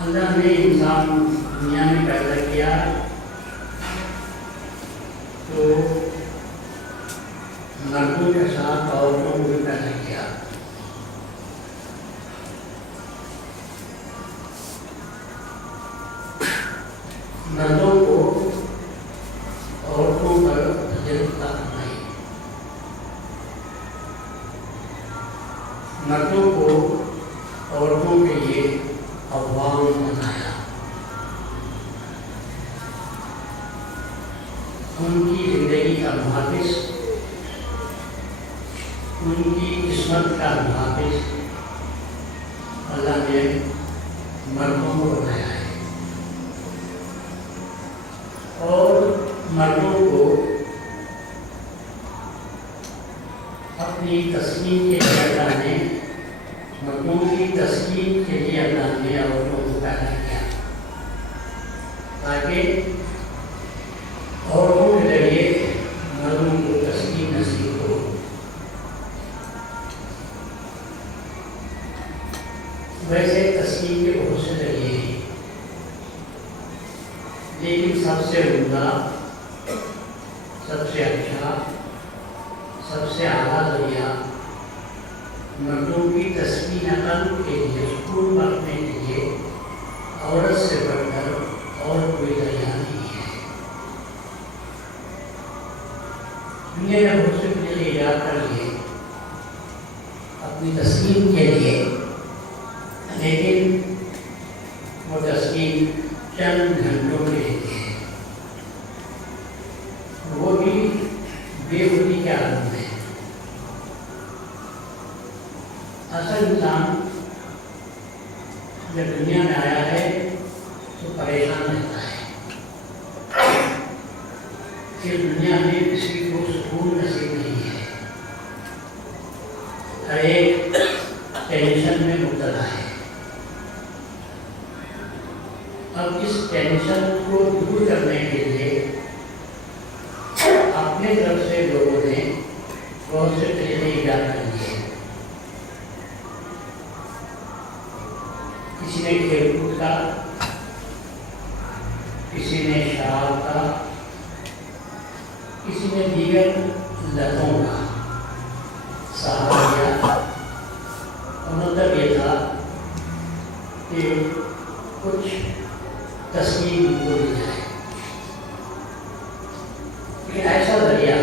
اللہ نے انسان دنیا میں پیدا کیا تو مردوں کے ساتھ عورتوں کو بھی پیدا کیا. مردوں کو عورتوں پر تجربہ فرمائی، مردوں کو عورتوں کے لیے عوام بنایا، ان کی زندگی کا محافظ، ان کی قسمت کا محافظ اللہ نے مردوں کو بنایا ہے. اور مردوں کو اپنی تسکین کے لیے اللہ نے، مردوں کی تسکین کے لیے اللہ نے عورتوں کو پیدا کیا تاکہ عورتوں کے ذریعے مردوں کو تسکین نصیب ہو. ویسے تسکین کے بہت سے ذریعے ہیں، لیکن سب سے عمدہ، سب سے اچھا، سب سے اعلیٰ ذریعہ مردوں کی تسکین قلب کے لیے، سکون بخشنے کے لیے عورت سے بڑھ کر اور کوئی ذریعہ نہیں ہے. دنیا نے بہت سے طریقے ایجاد کر لیے اپنی تسکین کے لیے، لیکن وہ تسکین چند گھنٹوں کے لیے ہے، وہ بھی بے خودی کے عالم میں. اصل انسان جب دنیا میں آیا ہے تو پریشان رہتا ہے کہ دنیا میں کسی کو سکون نصیب نہیں ہے، ہر ایک ٹینشن میں مبتلا ہے. اب اس ٹینشن کو دور کرنے کے لیے اپنے طرف سے لوگوں نے بہت سے طریقے ایجاد کر لیے. کسی نے کھیل کود کا، کسی نے شراب کا، کسی نے دیگر لتوں کا سہارا لیا. اور مطلب یہ تھا کہ کچھ تسکین کو دی جائے. لیکن ایسا ذریعہ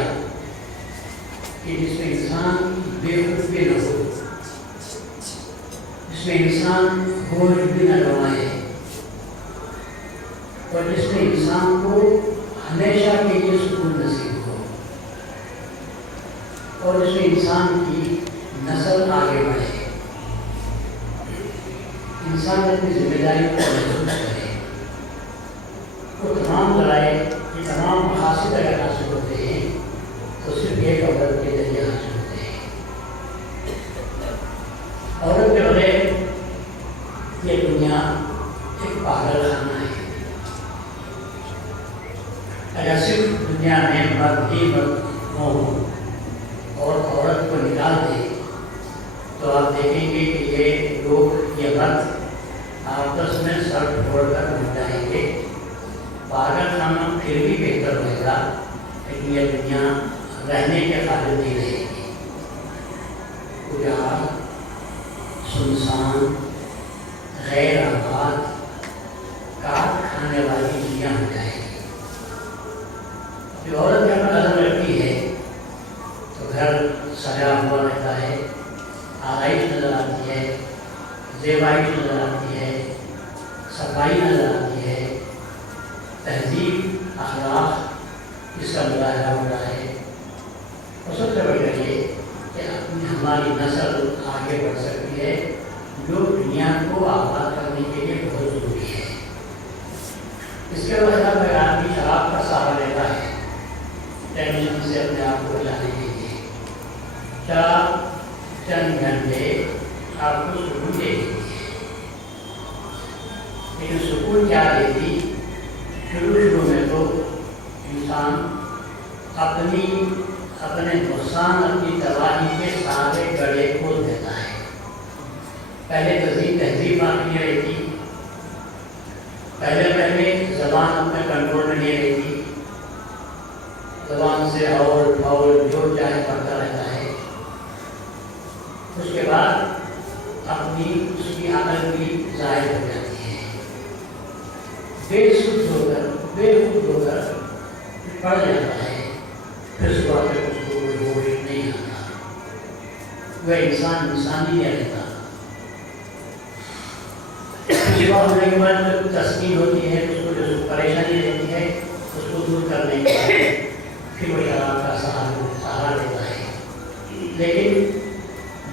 کہ جس میں انسان بے خود بھی نہ ہو، جس میں انسان بوجھ بھی نہ ڈھوائے، اور جس میں انسان کو ہمیشہ کے لیے سکون نصیب ہو، اور جس میں انسان کی نسل آگے بڑھے، انسان اپنی ذمہ داریوں کو محسوس کرے. وہ تمام ذرائع، یہ تمام مقاصد اگر حاصل ہوتے ہیں تو صرف ایک عورت کے ذریعے حاصل ہوتے ہیں. عورت کے بغیر یہ دنیا ایک پاگل خانہ ہے. اگر صرف دنیا میں مرد ہی مرد ہو اور عورت کو نکال دے تو آپ دیکھیں گے کہ یہ لوگ، یہ مرد آپس میں سر پھوڑ کر پاگل خانہ پھر بھی بہتر ہوئے گا، لیکن یہ دنیا رہنے کے قابل نہیں رہے گی، اجاڑ، سنسان، غیر آباد، کاٹ کھانے والی دنیا ہو جائے گی۔ جو عورت گھر میں قدم رکھتی ہے تو گھر سجا ہوا رہتا ہے، آرائش نظر آتی ہے، زیبائش نظر آتی ہے، صفائی نظر آتی ہے، تہذیب، اخلاق اس کا مظاہرہ ہوتا ہے۔ اور سب سے بڑھ کر یہ کہ اپنی ہماری نسل آگے بڑھ سکتی ہے، جو دنیا کو آباد کرنے کے لیے بہت ضروری ہے۔ اس کے بعد اگر آدمی شراب کا سہارا لیتا ہے ٹینشن سے اپنے آپ کو بچانے کے لیے، شراب چند گھنٹے آپ کو سکون دے دیتی ہے، لیکن سکون کیا دیتی؟ شروع میں تو انسان اپنے نقصان، اپنی تباہی کے سارے گڑھے کھول دیتا ہے۔ پہلے تہذیب باقی نہیں رہتی، پہلے زبان اپنے کنٹرول میں نہیں رہتی، زبان سے اور جو چاہے پڑھتا رہتا ہے۔ اس کے بعد اس کی عقل بھی ظاہر ہو جاتی ہے، بے خود ہو کر پڑھ جاتا ہے، پھر اس بات میں اس کو کوئی ہوش نہیں آتا، وہ انسان ہی نہیں رہتا۔ صبح ہونے کے بعد جب تسکین ہوتی ہے، اس کو جو پریشانی رہتی ہے اس کو دور کرنے کے لیے پھر وہ شراب کا سہارا لیتا ہے، لیکن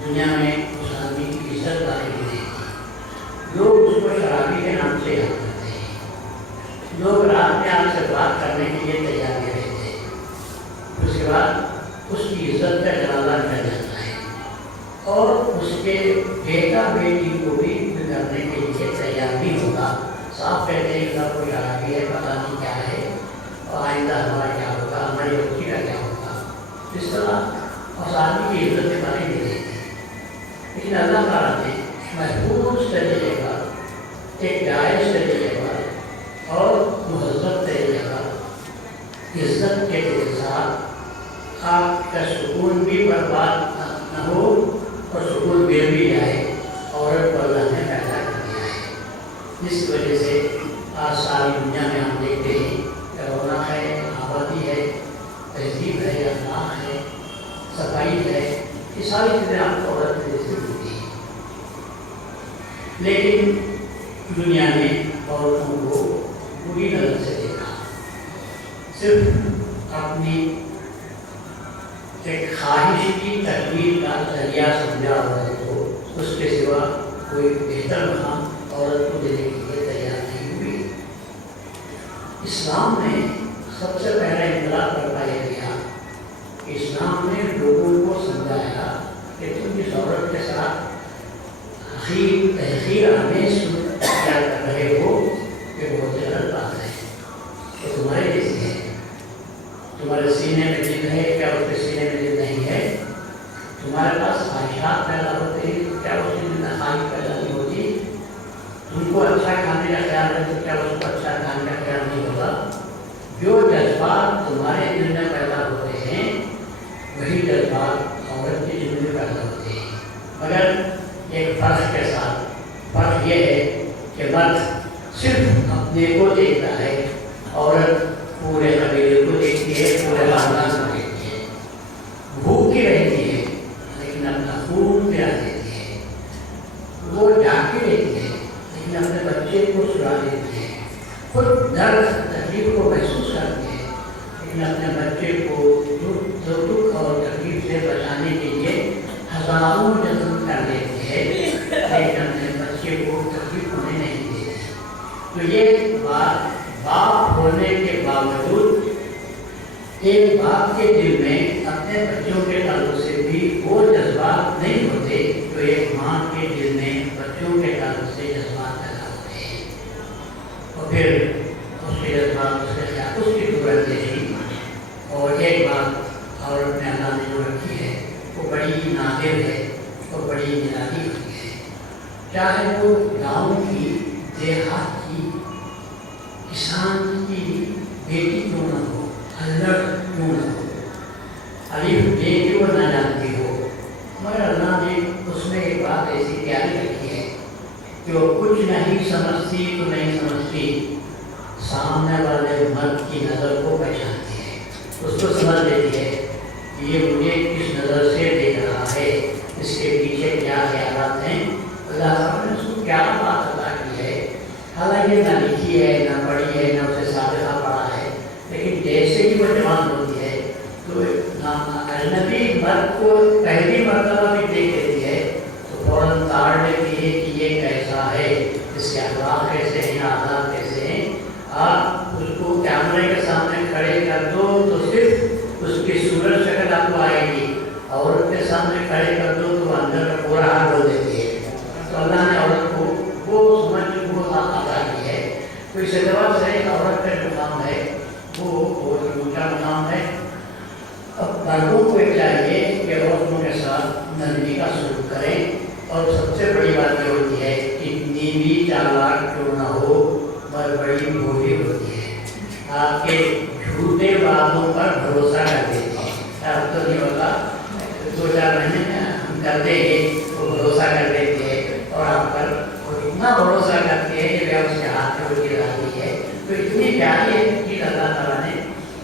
دنیا میں اس آدمی کی عزت باقی نہیں رہتی۔ لوگ اس کو شرابی کے نام سے یاد کرتے ہیں، لوگ رات میں آپ سے بات کرنے کے لیے تیار نہیں رہتے، اس کے بعد اس کی عزت کا جنازہ نکل جاتا ہے، اور اس کے بیٹا بیٹی کو بھی کرنے کے لیے تیار نہیں ہوگا۔ صاف کہتے ہیں کہ کوئی شرابی ہے، پتہ نہیں کیا ہے، اور آئندہ ہمارا کیا ہوگا، ہماری بچی کا کیا ہوگا، اس طرح اس آدمی کی عزت باقی نہیں رہتی۔ لیکن اللہ تعالیٰ نے محفوظ طریقے پر، ایک جائز طریقے پر اور مہذب طریقے پر عزت کے ساتھ آپ کا سکون بھی برباد نہ ہو اور سکون مل بھی جائے، عورت کو اللہ نے پیدا کر دیا ہے، جس کی وجہ سے آج ساری دنیا میں ہم دیکھتے ہیں کہ رونق ہے، آبادی ہے، تہذیب ہے، اخلاق ہے، صفائی ہے، یہ ساری چیزیں آپ کو عورت کی وجہ سے ملتی ہیں۔ لیکن دنیا نے عورتوں کو بری نظر سے دیکھا، صرف اپنی ایک خواہش کی تکمیل کا ذریعہ سمجھا عورت کو، اس کے سوا کوئی بہتر مقام عورت کو دینے کے لیے تیار نہیں ہوئی۔ اسلام نے سب سے پہلا انقلاب کرتا یہ کیا کہ اسلام نے لوگوں کو سمجھایا کہ تم اس عورت کے ساتھ تحقیر آمیز کیا کر رہے ہو کہ بہت غلط بات ہے، تو تمہارے جیسی ہے، تمہارے سینے میں دل ہے کیا اس کے سینے میں دل نہیں ہے، تمہارے پاس خواہشات پیدا ہوتے ہیں کیا اس کے دل میں خواہش پیدا نہیں ہوتی، تم کو اچھا کھانے کا خیال ہے تو کیا اس کو اچھا کھانے کا خیال نہیں ہوگا۔ جو جذبات تمہارے دل میں پیدا ہوتے ہیں وہی جذبات عورت کے دل میں پیدا ہوتے ہیں، مگر ایک فرق کے ساتھ۔ فرق یہ ہے کہ مرد صرف اپنے کو دیکھتا ہے، عورت پورے قبیلے کو دیکھتی ہے، پورے خاندان کو دیکھتی ہے، بھوکی رہتی ہے لیکن اپنا خون پلا دیتی ہے، وہ جاگتی رہتی ہے لیکن اپنے بچے کو سلا دیتی ہے، خود درد تکلیف کو محسوس کرتی ہے لیکن اپنے بچے کو دکھ اور تکلیف سے بچانے کے لیے ہزاروں جذب کر دیتی ہے لیکن اپنے بچے کو تکلیف ہونے نہیں دیتی۔ تو یہ بات باپ ہونے کے باوجود ایک باپ کے دل میں اپنے بچوں کے تعلق سے بھی وہ جذبات نہیں ہوتے جو ایک ماں کے دل میں بچوں کے تعلق سے جذبات پیدا ہوتے ہیں، اور پھر اس کے جذبات اس کی صورت دیکھی۔ اور ایک بات عورت میں اللہ نے جو رکھی ہے وہ بڑی نادر ہے اور بڑی نرالی ہوتی ہے، چاہے وہ گاؤں کی، دیہات کی، کسان کی बेटी क्यों न हो, अल्लाह क्यों न हो, अलीफ बे क्यों न जानती हो, मगर अल्लाह ने उसमें एक बात ऐसी प्यारी रखी है कि वो कुछ नहीं समझती तो नहीं समझती, सामने वाले मर्द की नज़र को पहचानती है, उसको समझ लेती है कि ये मुझे किस नज़र से देख रहा है, इसके पीछे क्या ख्यालात हैं। अल्लाह ताला ने उसको क्या बात अदा की है, हालांकि ना लिखी है, ना पढ़ी है, ना उसे साबिका पढ़ा है, लेकिन जैसे ही वो जवान होती है तो अजनबी मर्द को पहली मर्तबा भी देख लेती है तो फौरन ताड़ लेती है कि ये कैसा है, इसके अखलाक कैसे हैं, आदाब कैसे हैं। आप उसको कैमरे के सामने खड़े कर दो तो सिर्फ उसकी सूरत शक्ल आपको आएगी, औरत के सामने खड़े कर दो तो अंदर का पूरा हाल बोल देती है। तो अल्लाह ने औरत को वो समझ वो अदा की है। तो इस एतबार से औरत का जो काम है वो बहुत ऊँचा काम है। अब मर्दों को चाहिए कि औरतों के साथ नरमी का सलूक करें, और सबसे बड़ी बात ये होती है कि कितनी भी चालाक क्यों ना हो पर बड़ी भोली होती है, आपके झूठे बातों पर भरोसा कर देती है। अब तो नहीं होता, 2-4 महीने हम करते हैं वो भरोसा कर देती है और आप पर और इतना भरोसा करती है कि वह उसके हाथ में उनकी रहती है। तो इतनी प्यारी चीज़ अल्लाह ताला ने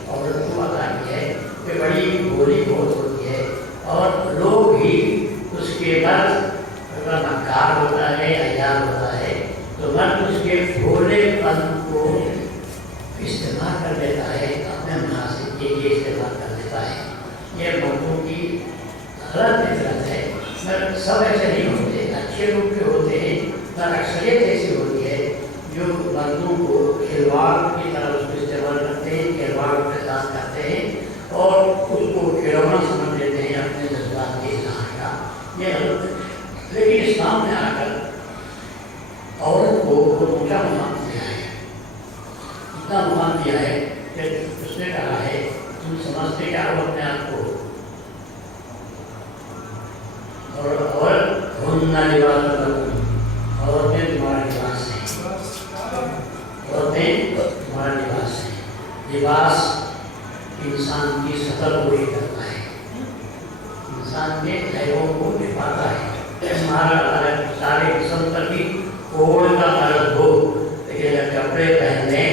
औरत को अदा की है कि बड़ी भोली बहुत होती है, और लोग भी उसके बाद अगर मक्कार होता है, अयार होता है, तो मर्द उसके भोलेपन को इस्तेमाल कर लेता है, अपने मुनासिब के लिए इस्तेमाल कर लेता है। ये मर्दों की गलत फितरत है, मगर सब ऐसे नहीं होते, अच्छे लोग के होते हैं, पर अक्सरियत ऐसी होती है जो मर्दों को खिलवाड़ की तरह उसको इस्तेमाल करते हैं, खिलवाड़ के साथ करते हैं और उसको खिलौना समझ लेते हैं अपने जज्बात के इजहार का। ये गलत है। लेकिन इस्लाम ने आकर औरत को बहुत ऊँचा मुकाम दिया है, इतना मुकाम दिया है कि उसने कहा है तुम समझते क्या हो अपने आप को, और हुन्ना लिबास लकुम, औरतें तुम्हारा लिबास है, औरतें तुम्हारा लिबास है। लिबास इंसान की सतह पूरी करता है, इंसान के ऐबों को छिपाता है। हमारा अलग सारे जिस्म पर भी कोड़ का मर्द हो, लेकिन अगर कपड़े पहन लें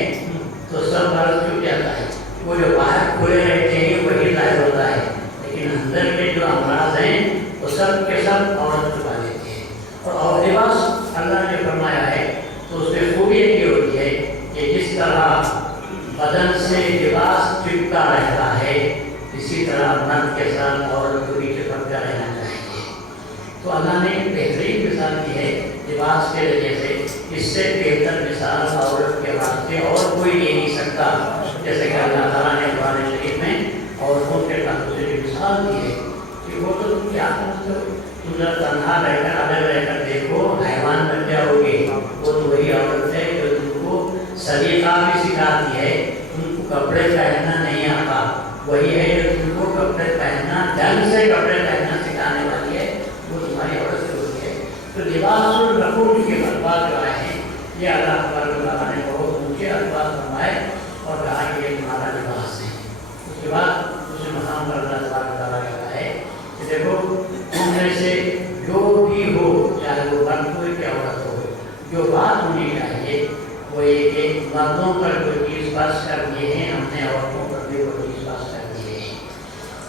तो सब मर्द छूट जाता है। वो जो बाहर खुले रहते हैं वही जाहिर होता है, लेकिन अंदर के जो अमराज हैं वो सब के सब औरत छुपा लेती है। और लिबास अल्लाह ने फरमाया है तो उसमें खूबी ये होती है कि जिस तरह बदन से लिबास चिपका रहता है, इसी तरह मर्द के साथ औरत को भी चिपका रहना चाहिए। तो अल्लाह ने बेहतरीन मिसाल दी है लिबास के वजह से, इससे बेहतर मिसाल औरत के वास्ते और कोई दे नहीं सकता। जैसे कि अल्लाह ताला ने कुरान शरीफ में औरतों के ताल्लुक से भी मिसाल दी है कि वो तो तुम क्या समझते हो, तुम जब तन्हा रहकर अलग रहकर देखो हैवान बन जाओगे। वो तो वही औरत है जो तुमको सलीका भी सिखाती है, तुमको कपड़े पहनना नहीं आता, वही है जो तुमको कपड़े पहनना ढंग से कपड़े पहनना सिखाने वाली है, वो तुम्हारी औरत से होती है। तो लिबासुल रसूल के अल्फाज जो आए हैं ये अल्लाह तआला ने बहुत ऊँचे अल्फाज फरमाए और कहा कि ये तुम्हारा लिबास है। उसके बाद उसे मकाम पर अल्लाह तआला कहता है कि देखो तुम में से जो भी हो, चाहे वो मर्द हो या औरत हो, जो बात होनी चाहिए वो एक एक मर्दों पर कोई चीज़ स्पर्श कर दिए हैं, हमने औरतों पर भी कोई चीज़ स्पर्श कर दिए हैं।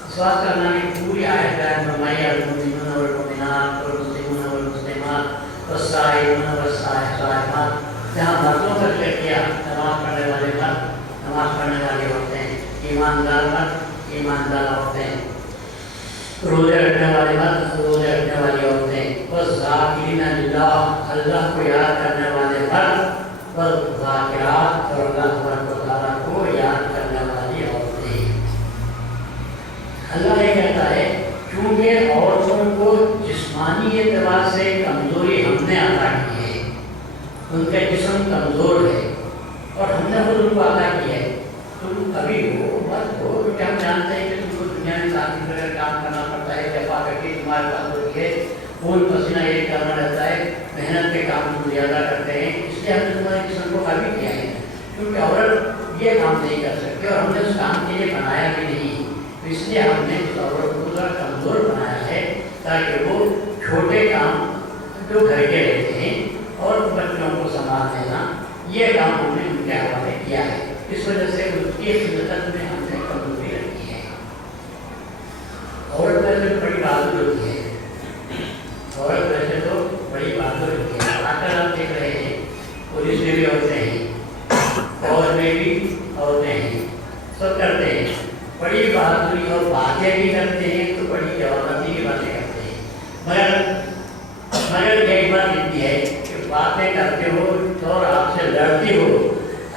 विश्वास करना की पूरी आयत बयान फरमाई अल-मुमिनून वल मुमिनात वल मुस्लिमून वल मुस्लिमात वस्साइमून वस्साइमात, जहाँ मर्दों का जिक्र किया, नमाज पढ़ने वाले मर्द, नमाज पढ़ने वाली औरतें, ईमानदार मर्द, ईमानदार औरतें, रोजे रखने वाले मर्द, रोजे रखने वाली औरतें, वज़ाकिरीना लिल्लाह, अल्लाह को याद करने वाले मर्द, वज़ाकिरात, और अल्लाह ताला को याद करने वाली औरतें। अल्लाह ये कहता है क्योंकि औरतों को जिस्मानी एतबार से कमजोरी हमने अता की है, उनका जिस्म कमज़ोर है और हमने खुद उनको अता की है। तुम कभी हो मत हो, क्योंकि हम जानते हैं कि तुमको दुनिया में काफ़ी तरह काम करना पड़ता है, जफा करके तुम्हारे पास होती है, खून पसीना ये करना रहता है, मेहनत के काम तुम ज़्यादा करते हैं, इसलिए हमने तुम्हारे जिस्म को काफ़ी किया है। क्योंकि औरत یہ کام نہیں کر سکتے اور ہم نے اس کام کے لیے بنایا بھی نہیں، تو اس لیے ہم نے اس عورت کو ذرا کمزور بنایا ہے تاکہ وہ چھوٹے کام جو گھر کے رہتے ہیں اور بچوں کو سنبھال دینا، یہ کام ہم نے ان کے حوالے کیا ہے۔ اس وجہ سے ان کی خدمت میں ہم نے کمزوری رکھی ہے۔ عورت ویسے بڑی بہادر ہوتی ہے، عورت ویسے تو بڑی بہادر ہوتی ہے۔ آ کر آپ دیکھ رہے ہیں پولیس میں بھی عورتیں ہیں، فوج میں بھی عورتیں ہیں، سب کرتے ہیں، بڑی بہادری اور باتیں بھی کرتے ہیں تو بڑی جوابداری کی باتیں کرتے ہیں۔ مگر ایک بات اتنی ہے کہ باتیں کرتے ہو اور آپ سے لڑتی ہو،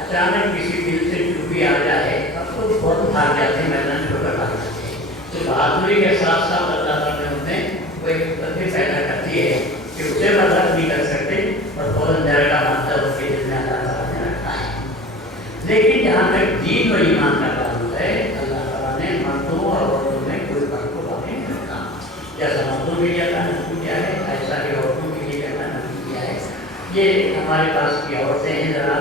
اچانک کسی دل سے چوبی آ جائے اب تو بہت بھاگ جاتے ہیں، میدان چھوڑ کر بھاگ جاتے ہیں۔ تو بہادری کے ساتھ ساتھ اللہ تعالیٰ نے انہیں وہ ایک بدی پیدا کرتی ہے کہ اسے برداشت نہیں کر سکتے اور فوراً ڈر کا مادہ اس کے دل میں اللہ تعالیٰ نے رکھا ہے۔ لیکن جہاں تک دین و ایمان کا تعلق ہے، اللہ تعالیٰ نے مردوں اور عورتوں میں کوئی فرق کو باقی نہیں رکھا۔ جیسا مردوں کے لیے اللہ نے کیا ہے ایسا ہی عورتوں کے لیے اللہ نے کیا ہے۔ یہ ہمارے پاس کی عورتیں ہیں ذرا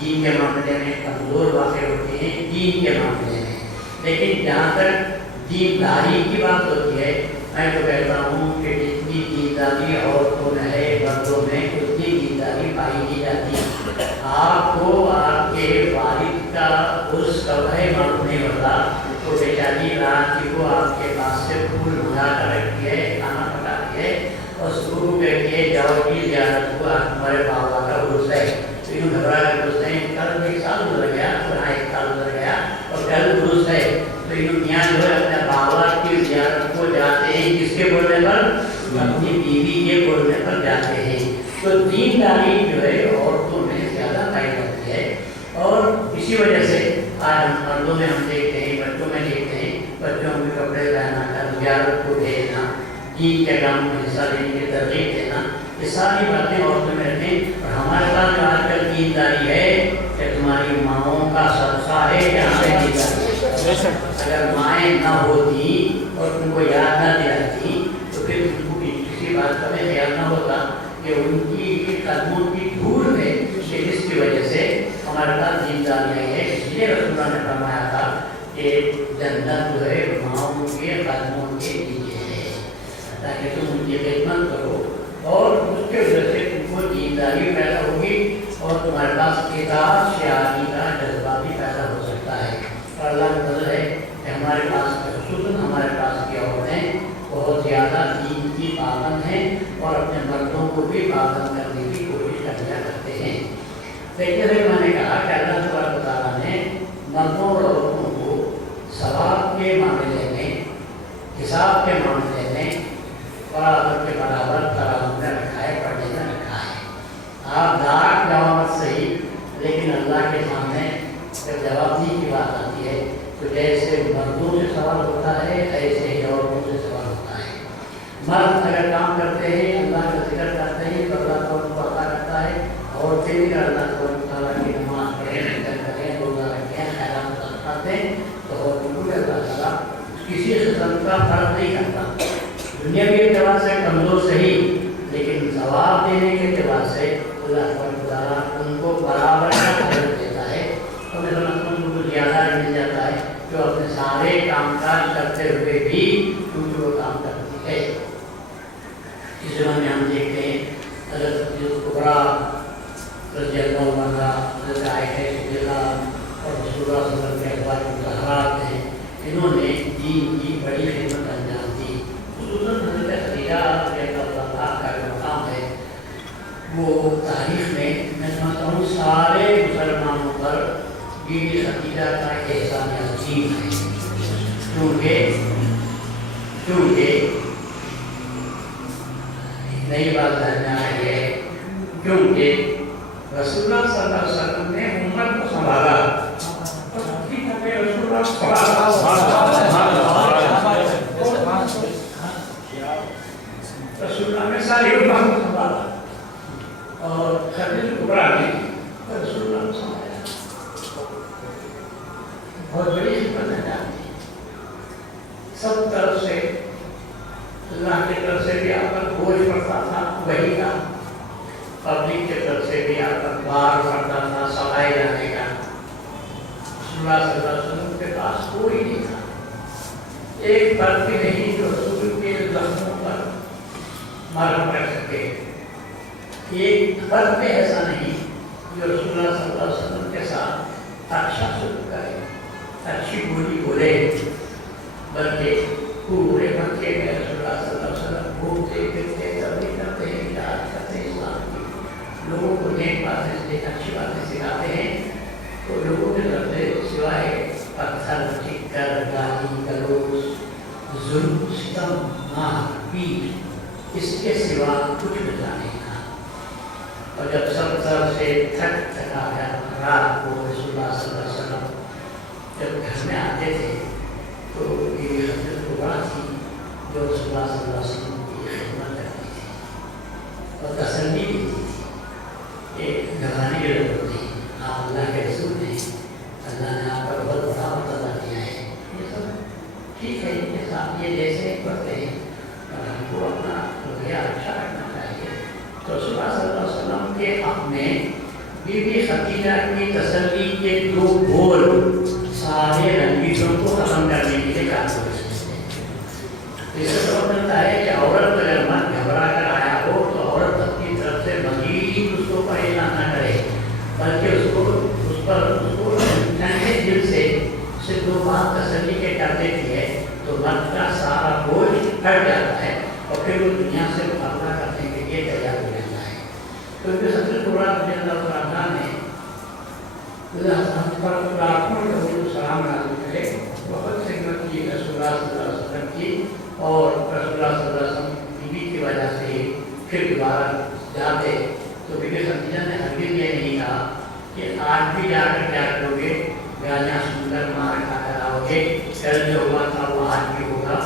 دین کے معاملے میں کمزور واقع ہوتی ہیں، دین کے معاملے میں، لیکن جہاں تک دینداری کی بات ہوتی ہے، میں تو کہتا ہوں کہ جتنی دینداری عورتوں میں ہے مردوں میں اتنی دینداری پائی نہیں جاتی۔ آپ کو آپ کے والد کا عرس کب ہے معلوم نہیں ہوتا، تو بیچاری رات کی کو آپ کے پاس سے پھول منگا کر رکھتی ہے، کھانا پکاتی ہے اور شروع کر کے جاؤ کی زیارت کو ہمارے بابا کا عرس ہے، تو یوں گھبرا کر پوچھتے ہیں کل ایک سال گزر گیا، ایک سال گزر گیا اور کل عرس ہے، تو یوں یہاں جو ہے اپنے بابا کی زیارت کو جاتے ہیں، کس کے بولنے پر؟ اپنی بیوی کے بولنے پر جاتے ہیں۔ تو دینداری جو ہے عورتوں میں زیادہ پائی جاتی ہے، اور اسی وجہ سے آج ہم مردوں میں ہم دیکھتے ہیں، بچوں میں دیکھتے ہیں، بچوں کے کپڑے پہنا کر زیارت کو بھیجنا، دین کے کام میں حصہ لینے کی ترغیب دینا، یہ ساری باتیں عورتوں میں رہتی ہیں۔ اور ہمارے پاس جو آج کل دینداری ہے کہ تمہاری ماؤں کا صدقہ ہے کہ ہمیں دینداری ہے۔ اگر مائیں نہ ہوتی اور تم کو یاد نہ دلاتی تو پھر تم کو کسی بات کا بھی خیال نہ ہوتا کہ ان کی قدموں کی دھول ہے، جس کی وجہ سے ہمارے پاس دینداری ہے۔ اس لیے رسول اللہ نے فرمایا تھا کہ جنت جو ہے ماؤں کے قدموں کے نیچے ہے، تاکہ تم ان کی خدمت کرو اور اس کے وجہ سے تم کو دینداری پیدا ہوگی اور تمہارے پاس اطاعت شاعری کا جذبہ بھی پیدا ہو سکتا ہے۔ اور اللہ کا فضل ہے کہ ہمارے پاس خصوصاً ہمارے پاس کی عورتیں بہت زیادہ دین کی پابند ہیں اور اپنے مردوں کو بھی پابند کرنے کی کوشش کرتے ہیں۔ لیکن میں نے کہا کہ اللہ تبارک و تعالیٰ نے مردوں اور عورتوں کو ثواب کے معاملے میں، حساب کے معاملے میں برابر کے برابر ترازو میں رکھا ہے، پڑھنے میں رکھا ہے۔ آپ لاکھ جواب صحیح، لیکن اللہ کے سامنے جب جوابدہی کی بات آتی ہے تو جیسے مردوں سے سوال ہوتا ہے ایسے ہی عورتوں سے سوال ہوتا ہے۔ مرد اگر کام کرتے ہیں، اللہ کا ذکر کرتے ہیں تو اللہ تعالیٰ کو عطا کرتا ہے، عورتیں بھی اگر اللہ تعالیٰ کی نماز پڑھیں، ذکر کریں، روزہ رکھیں، خیرات کرتے ہیں تو عورتوں کو بھی اللہ تعالیٰ کسی قسم کا فرق نہیں کرتا۔ دنیاوی اعتبار سے کمزور صحیح، لیکن ثواب دینے کے اعتبار سے اللہ تعالیٰ ان کو برابر کا اجر دیتا ہے۔ اور میں سمجھتا ہوں ان کو زیادہ مل جاتا ہے جو اپنے سارے کام کاج کرتے ہوئے بھی کیونکہ وہ کام کرتی ہے۔ اس زمانے میں ہم دیکھتے ہیں حضرت کبریٰ رضی اللہ عنہ، حضرت عائشہ صدیقہ اور رسول اللہ صلی اللہ علیہ وسلم کے ازواج مطہرات ہیں، انہوں نے دین کی بڑی خدمت انجام دی۔ خصوصاً حضرت خدیجہ رضی اللہ عنہ کا جو مقام ہے وہ تاریخ میں سمجھتا ہوں سارے مسلمانوں پر بی بی خدیجہ کا احسان عظیم ہے، کیونکہ نئی بات ذہن آئی ہے، کیونکہ رسول اللہ صلی اللہ علیہ وسلم نے امت کو سنبھالا، رسول اللہ نے ساری امت کو سنبھالا اور خدیجہ کبریٰ نے رسول اللہ کو سنبھالا۔ بہت بڑی خدمت ہے جانتی، سب طرف سے اللہ کی طرف سے بھی آپ پر بوجھ پڑتا تھا وہی کا، پبلک کی طرف سے بھی آپ پر بار پڑتا تھا صفائی جانے کا، रसूलुल्लाह सल्लल्लाहु अलैहि वसल्लम के पास कोई नहीं था, एक फर्द भी नहीं जो रसूल के लफ्ज़ों पर मरहम कर सके, एक फर्द भी ऐसा नहीं जो रसूलुल्लाह सल्लल्लाहु अलैहि वसल्लम के साथ अच्छा सलूक करे, अच्छी बोली बोले, बल्कि पूरे मक्के में रसूलुल्लाह सल्लल्लाहु अलैहि वसल्लम घूमते फिरते तबलीग करते हैं, इजाज़त करते हैं इस्लाम की, लोगों को नेक बातें अच्छी बातें सिखाते हैं। तो लोगों के तरफ से सिवाय पत्थर, चिक्कर, गाली गलौज, जुल्म, सितम, मार पीट, इसके सिवा कुछ बचा नहीं था। और जब सब तरफ से थका गया रात को रसूलुल्लाह सल्लल्लाहु अलैहि वसल्लम जब घर में आते थे तो ये हजरत कुबरा थी जो रसूलुल्लाह सल्लल्लाहु अलैहि वसल्लम की खिदमत करती थी और तसल्ली देती थी। ये घबराने की जरूरत नहीं, आप अल्लाह के रसूल हैं, अल्लाह ने आपका बहुत बड़ा मर्तबा दिया है, ये सब ठीक है, ये साथ ये जैसे करते हैं और हमको अपना रवैया अच्छा रखना चाहिए। तो रसूलुल्लाह सल्लल्लाहु अलैहि वसल्लम के अपने बीबी खदीजा की तसल्ली के दो बोल सारे रंजीशों को खत्म करने के लिए काम कर सकते हैं। इससे समझ मिलता है कि औरत अगर मन घबरा कर आया हो तो औरत अपनी तरफ से मजीद उसको परेशान न करे, बल्कि उसको ठंडे दिल से उसे दो बात तसल्ली के कर देती है तो मर्द का सारा बोझ हट जाता है और फिर वो दुनिया से मुकाबला करने के लिए तैयार हो जाता है। तो हज़रत कुबरा रज़ियल्लाहु अन्हा ने लाखों लोगों को सलाम नाज़िल करे, बहुत खिदमत की रसूलुल्लाह सल्लल्लाहु अलैहि वसल्लम की, और रसूलुल्लाह सल्लल्लाहु अलैहि वसल्लम बीवी की वजह से फिर दोबारा जाते तो बीबी खदीजा ने हरगिज़ ये नहीं कहा कि आज भी जाकर क्या करोगे, गालियाँ सुनकर मार खाकर आओगे, कल जो हुआ था वो आज भी होगा,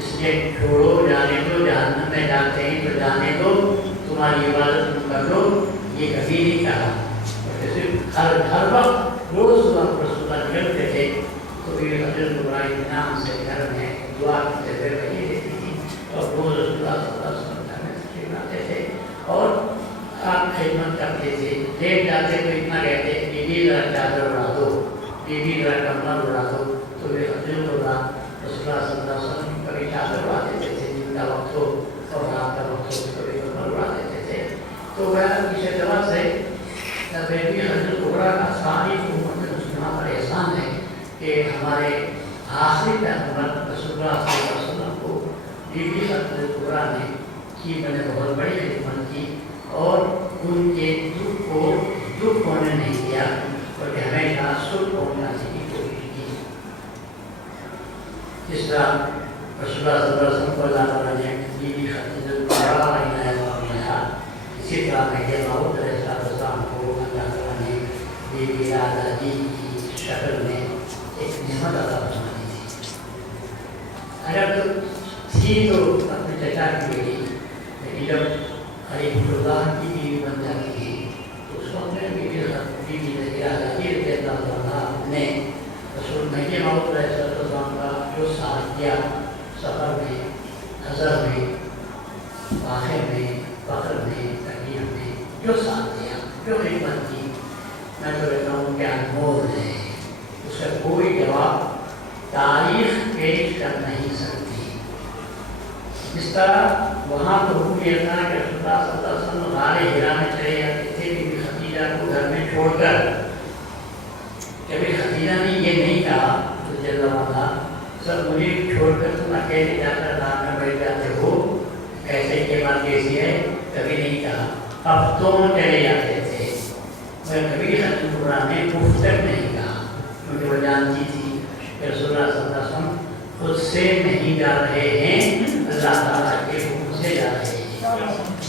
इसलिए छोड़ो, जाने दो, जहन्नम में जाते हैं तो जाने दो, तुम्हारी इबादत कर लो, ये कभी नहीं कहा। जैसे हर वक्त रोज़ रसूलुल्लाह निकलते थे तो ये हज़रत कुबरा इत्मीनान से घर में दुआ करते हुए वही रहती थी और रोज़ रसूलुल्लाह सल्लल्लाहु अलैहि वसल्लम में तशरीफ़ लाते थे और आप खिदमत करते थे। लेट जाते तो इतना कहते बीबी ज़रा चादर उड़ा दो, बीबी ज़रा कम्बल उड़ा दो, तो वे हज़रत कुबरा रसूलुल्लाह सल्लल्लाहु अलैहि वसल्लम कभी चादर उड़ा देते थे दिन का वक्त हो और रात का वक्त हो, कभी कम्बल उड़ा देते थे। तो वह इस एतबार से बेबी हज़रत कुबरा का सारी उम्मत मुस्लिमा पर एहसान है कि हमारे आखिरी पैगंबर रसूलुल्लाह सल्लल्लाहु अलैहि वसल्लम को बीबी हज़रत कुबरा ने की मैंने बहुत बड़ी खिदमत की और उनके दुख को दुख होने नहीं दिया बल्कि हमेशा सुख पहुँचाने की कोशिश की। जिस तरह रसूलुल्लाह सल्लल्लाहु अलैहि वसल्लम को अल्लाह ताला ने बीबी हज़रत कुबरा बनाया, इसी तरह मैं ये माऊद अलैहिस्सलाम को अल्लाह ताला ने बीबी दादी की शक्ल में एक नेमत अता फरमा दी थी। अगर तो थी तो अपने चचा की बेटी, लेकिन जब खलीफुल्लाह की बीवी बन जाती है तो उस वक्त में बीबी दादी ने रसूल महदी मौद अलैहिस्सलाम का जो साथ किया, सफ़र में, हज़र में, वाक़े में, फ़ख्र में, तकलीफ में जो साथ दिया, जो खिदमत की, मैं तो कहता हूँ कि अनमोल है, उसका कोई जवाब तारीख पेश कर नहीं सकती। जिस तरह वहाँ तो हुक्म यह था कि रसूलुल्लाह सल्लल्लाहु अलैहि वसल्लम गारे हिरा में चले जाते थे बीबी खदीजा को घर में छोड़कर, कभी खदीजा ने ये नहीं कहा रज़ियल्लाहु सब मुझे छोड़कर तुम अकेले जाकर रात में बैठ जाते हो, कैसे ये बात कैसी है, कभी नहीं कहा। हफ्तों में चले जाते थे, वह कभी हज़रत कुबरा ने उफ तक नहीं कहा, क्योंकि वो जानती थी कि रसूलुल्लाह सल्लल्लाहु अलैहि वसल्लम खुद से नहीं जा रहे हैं, अल्लाह ताला के हुक्म से जा रहे हैं।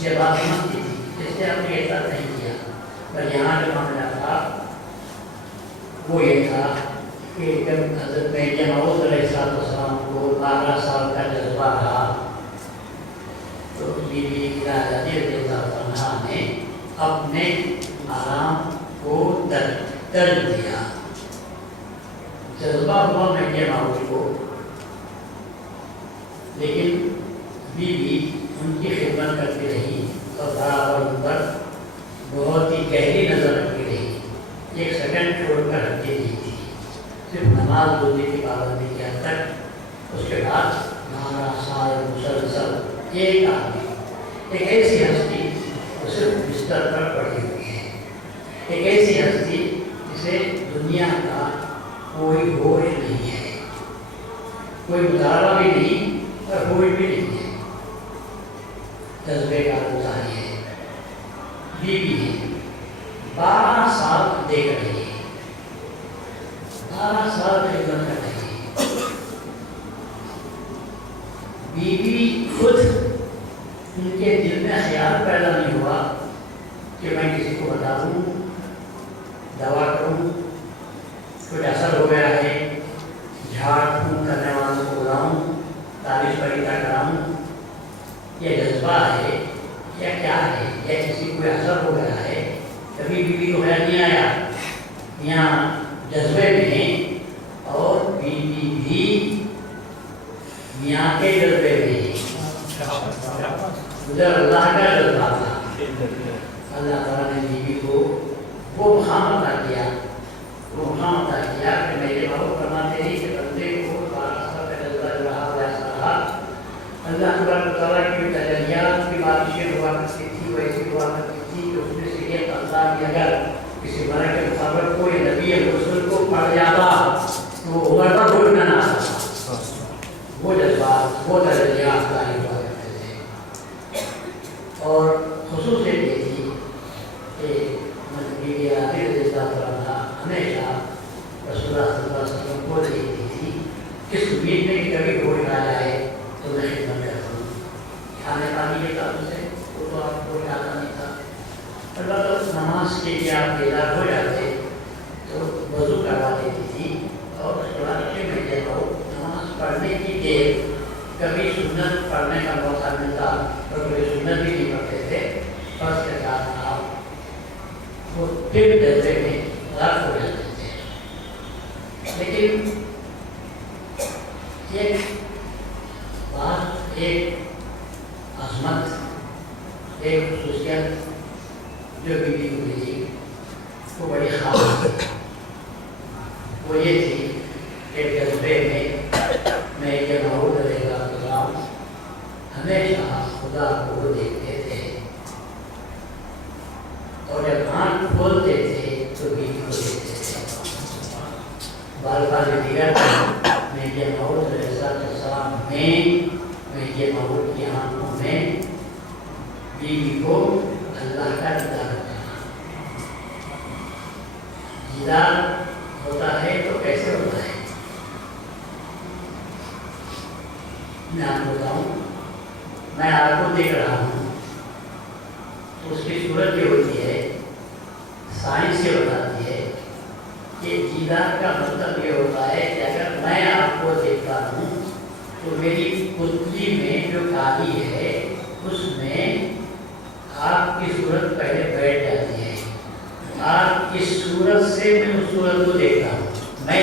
ये बात समझती थी, इसलिए हमने ऐसा नहीं किया। पर यहाँ जो मामला था वो ये था कि जब हज़रत महदी मौद अलैहिस्सलाम को 12 साल का जज्बा रहा तो बीबी दादी रज़ियल्लाहु अन्हा ने अपने आराम को दर्ज दिया। जज्बा हुआ महदी मौद को, लेकिन बीबी उनकी खिदमत करती रही और बराबर उन पर बहुत ही गहरी नज़र रखती रही, एक सेकंड छोड़कर हटती नहीं थी। صرف نماز روزے کی پابندی کے حد تک. اس کے بعد نارا سال مسلسل ایک آدمی ایک ایسی ہستی جو صرف بستر پر پڑی ہوئی ہے, ایک ایسی ہستی جسے دنیا کا کوئی ہوش نہیں ہے, کوئی مطالعہ بھی نہیں اور ہوش بھی نہیں ہے, جذبے کا گزاری ہے, بیوی ہے, 12 سال دے کر رہی ہے, 12 سال خدمت کر رہی ہے. بیوی خود ان کے دل میں خیال پیدا نہیں ہوا کہ میں کسی کو بتا دوں, دوا کروں, کچھ اثر ہو گیا ہے, جھاڑ پھونک کرنے والوں کو بلاؤں, تاریخ پریتا کراؤں. یہ جذبہ ہے یا کیا ہے, یا کسی کو اثر ہو گیا ہے؟ کبھی بیوی کو خیال نہیں آیا؟ یہاں جذبے میں, اور بیوی بھی میاں کے جذبے میں, ادھر اللہ کا جذبہ تھا. اللہ تعالیٰ نے بیوی کو وہ مقام عطا کیا, وہ مقام عطا کیا کہ میرے بابو فرماتے ہیں کہ بندے کو 12 سال کا جذبہ رہا ویسا رہا. اللہ تبارک و تعالیٰ کی تجلیات کی بارشیں ہوا کرتی تھی, ویسی ہوا کرتی تھی کہ اس میں سے ایک اللہ کی اگر کسی بارے کے مطابق کوئی نبی یا رسول کو پڑھ جاتا تو وہ عمر پر بھولنا نہ آتا. وہ جذبات, وہ تجلیات ظاہر ہوا کرتے تھے. اور خصوصیت یہ تھی کہ بیوی آخر رضی اللہ عنہ ہمیشہ رسول اللہ صلی اللہ علیہ وسلم کو دیکھتی تھی, کس امید میں کہ کبھی ہوش آ جائے تو میں خدمت کرتا ہوں. کھانے پانی کے تعلق سے وہ تو آپ کو آتا نہیں تھا. البتہ نماز کے لیے آپ بیدار ہو جاتے تو وضو کروا دیتی تھی, اور اس کے بعد کے مہینے کو نماز پڑھنے کی دیر, کبھی سنت پڑھنے کا موقع ملتا اور کبھی سنت بھی نہیں پڑھتے تھے, فرض کے ساتھ آپ وہ پھر جذبے میں غرق ہو جاتے تھے. لیکن ایک بات, ایک عظمت, ایک خصوصیت جو بیوی کو ملی وہ بڑی خاص تھی. وہ یہ تھی کہ جذبے میں یہ معروف علیہ السلام ہمیشہ خدا کو دیکھتے تھے, اور جب آنکھ کھولتے تھے تو بیوی کو دیکھتے تھے. بال بال دیگر میں یہ معروف علیہ السلام میں یہ معروف کی آنکھوں میں بیوی کو اللہ کا دیدار ہوتا ہے. دیدار ہوتا ہے تو کیسے ہوتا ہے؟ میں آپ کو بتاؤں, میں آپ کو دیکھ رہا ہوں تو اس کی صورت یہ ہوتی ہے, سائنس یہ بتاتی ہے کہ دیدار کا مطلب یہ ہوتا ہے کہ اگر میں آپ کو دیکھتا ہوں تو میری پتلی میں جو کالی ہے اس میں آپ کی صورت پہلے بیٹھ جاتی ہے. آپ کی صورت سے میں اس صورت کو دیکھتا ہوں, میں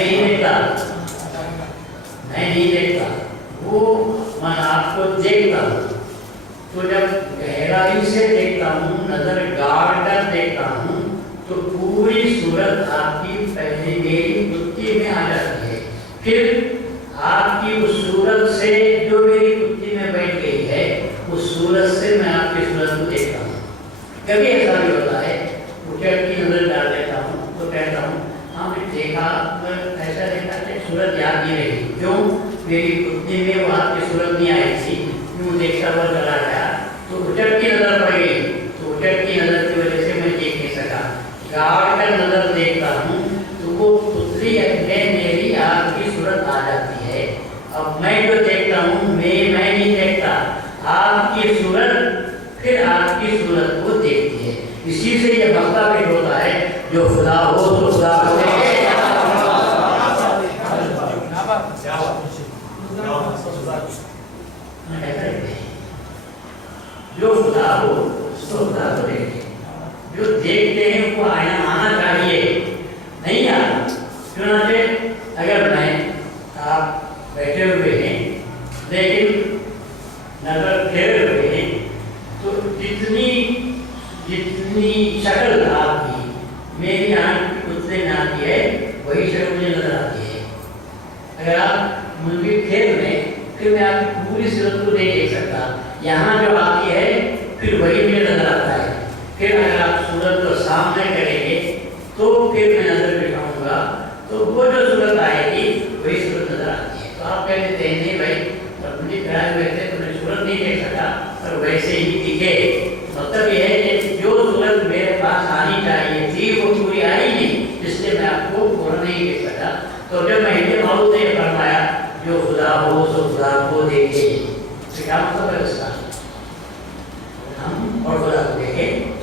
نہیں دیکھتا, وہ میں آپ کو دیکھتا ہوں. تو جب گہرائی سے دیکھتا ہوں, نظر گاڑ کر دیکھتا ہوں, تو پوری صورت آپ کی پہلے میری پتلی میں آ جاتی ہے. پھر آپ کی اس صورت سے جو میری پتلی میں بیٹھ گئی ہے, اس صورت سے میں آپ کی صورت کو دیکھتا ہوں. کبھی ایسا بھی ہوتا ہے اچھٹ کی نظر ڈال دیتا ہوں تو کہتا ہوں ہاں میں دیکھا, میں ایسا دیکھا کہ صورت یاد نہیں رہی. کیوں؟ میری پتلی میں وہ آپ کی صورت نہیں آئی تھی, کیوں دیکھتا ہوا چلا گیا تو اچھٹ کی نظر پڑ گئی. تو اچھٹ کی نظر کی وجہ سے میں دیکھ نہیں سکا. گاڑ کر نظر دیکھتا ہوں تو وہ پتلی میں میری آپ کی صورت آ جاتی ہے. اب میں جو دیکھتا ہوں میں نہیں دیکھتا, آپ کی صورت پھر آپ کی صورت کو دیکھتی ہے. اسی سے یہ مسئلہ بھی ہوتا ہے جو خدا ہو تو خدا ہو, جو خدا ہو تو خدا کو دیکھے. جو دیکھتے ہیں وہ آنا چاہیے, کہ میں آپ کی پوری صورت کو نہیں دیکھ سکتا. یہاں جو آتی ہے پھر وہی مجھے نظر آتا ہے. پھر اگر آپ صورت کو سامنے کریں گے تو پھر میں نظر بٹھاؤں گا تو وہ جو صورت آئے گی وہی صورت نظر آتی ہے. تو آپ کہہ دیتے ہیں نہیں بھائی جب مجھے کھڑائے ہوئے تھے تو میں صورت نہیں دیکھ سکا اور ویسے ہی دکھے. مطلب یہ ہے کہ جو صورت میرے پاس آنی چاہیے تھی وہ پوری آئی نہیں، اس لیے میں آپ کو پورا نہیں دیکھ سکا. تو جب مہدی موعود نے فرمایا جو خدا ہو سو خدا کو دیکھے، تو کیا مطلب ہے اس کا؟ ہم اور خدا کو دیکھیں.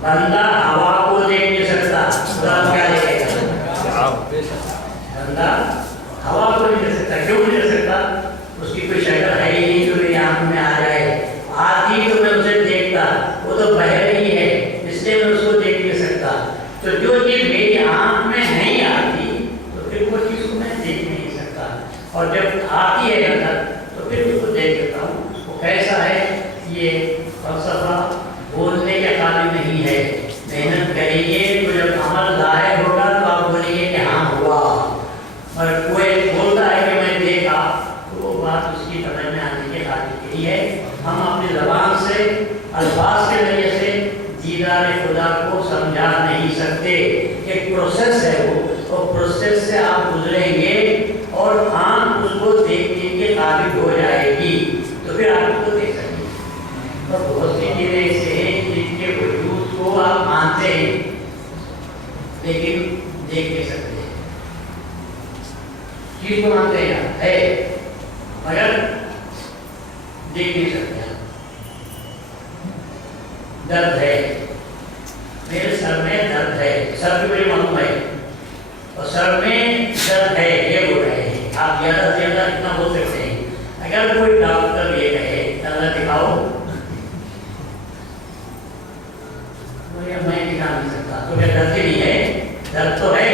بندہ ہوا کو دیکھ نہیں سکتا، خدا کیا دیکھے گا؟ بندہ ہوا کو نہیں دیکھ سکتا. کیوں نہیں دیکھ سکتا؟ اس کی کوئی شکل ہے ہی نہیں جو میری آنکھ میں آ جائے. آتی تو میں اسے دیکھتا، وہ تو بہ رہی ہے اس لیے میں اس کو دیکھ نہیں سکتا. تو جو چیز میری آنکھ میں نہیں آتی تو پھر وہ چیز کو میں دیکھ نہیں سکتا، اور جب آتی ہے نظر تو پھر اس کو دیکھ سکتا ہوں. وہ کیسا ہے؟ یہ فلسفہ بولنے کے قابل نہیں ہے. محنت کریں گے تو جب عمل ظاہر ہوگا تو آپ بولیں گے کہ ہاں ہوا. اور کوئی بولتا ہے کہ میں دیکھا تو وہ بات اس کی سمجھ میں آنے کے قابل نہیں ہے. ہم اپنی زبان سے الفاظ کے ذریعے سے دیدار خدا کو سمجھا نہیں سکتے. ایک پروسیس ہے وہ پروسیس سے آپ گزریں گے اور آنکھ اس کو دیکھنے کے قابل ہو جائے گی تو پھر آپ اس کو دیکھ سکیں گے. اور بہت سی چیزیں ایسے ہیں جن کے وجود کو آپ مانتے ہیں لیکن دیکھ نہیں سکتے. چیز کو مانتے ہیں ہے مگر دیکھ نہیں سکتے. درد ہے میرے سر میں، درد ہے، سر بھی بڑی معلوم ہے اور سر میں درد ہے یہ بول رہے ہیں. آپ زیادہ سے زیادہ اتنا بول سکتے ہیں. اگر کوئی ڈاکٹر یہ کہے نظر دکھاؤ میں دکھا نہیں سکتا تو کیا درد نہیں ہے؟ درد تو ہے